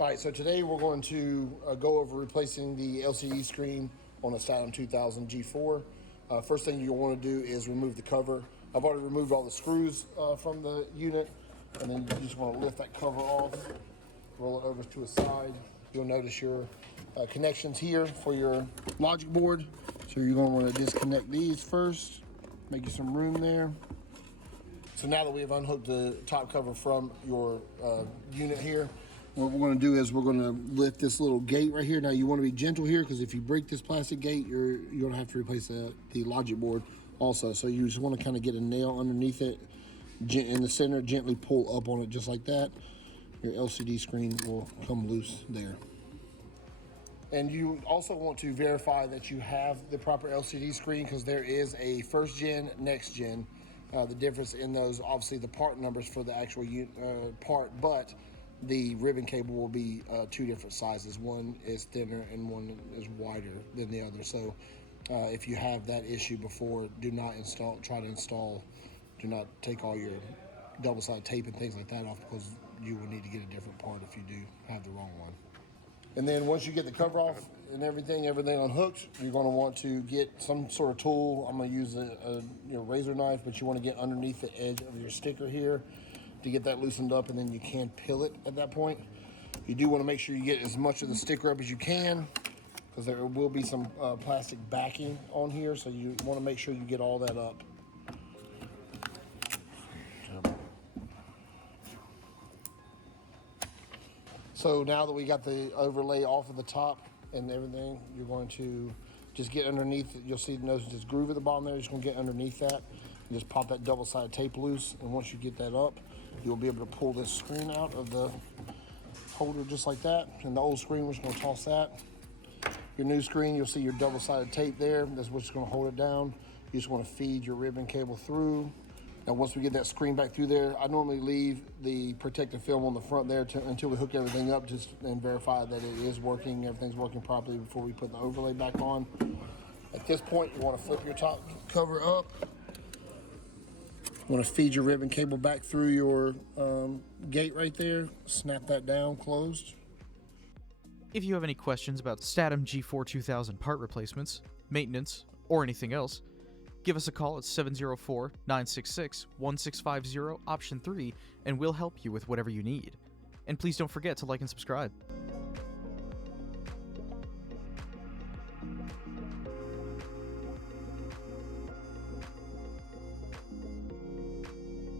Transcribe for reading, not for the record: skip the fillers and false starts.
All right, so today we're going to go over replacing the LCD screen on a Statim 2000 G4. First thing you'll want to do is remove the cover. I've already removed all the screws from the unit, and then you just want to lift that cover off, roll it over to a side. You'll notice your connections here for your logic board. So you're going to want to disconnect these first, make you some room there. So now that we have unhooked the top cover from your unit here, what we're going to do is we're going to lift this little gate right here. Now you want to be gentle here because if you break this plastic gate, you're going to have to replace the logic board also. So you just want to kind of get a nail underneath it in the center, gently pull up on it just like that. Your LCD screen will come loose there. And you also want to verify that you have the proper LCD screen because there is a first gen, next gen. The difference in those, obviously the part numbers for the actual part, but the ribbon cable will be two different sizes. One is thinner and one is wider than the other. So if you have that issue before, do not take all your double-sided tape and things like that off because you will need to get a different part if you do have the wrong one. And then once you get the cover off and everything unhooked, you're going to want to get some sort of tool. I'm going to use a razor knife, but you want to get underneath the edge of your sticker here to get that loosened up, and then you can peel it at that point. You do want to make sure you get as much of the sticker up as you can because there will be some plastic backing on here, so you want to make sure you get all that up. So now that we got the overlay off of the top and everything, you're going to just get underneath. You'll see this groove at the bottom there. You're just going to get underneath that and just pop that double-sided tape loose. And once you get that up, you'll be able to pull this screen out of the holder just like that. And the old screen, we're just going to toss that. Your new screen, you'll see your double-sided tape there. That's what's going to hold it down. You just want to feed your ribbon cable through. Now, once we get that screen back through there, I normally leave the protective film on the front there until we hook everything up and verify that it is working, everything's working properly before we put the overlay back on. At this point, you want to flip your top cover up. You want to feed your ribbon cable back through your gate right there. Snap that down closed. If you have any questions about Statim G4 2000 part replacements, maintenance, or anything else, give us a call at 704-966-1650 option 3 and we'll help you with whatever you need. And please don't forget to like and subscribe.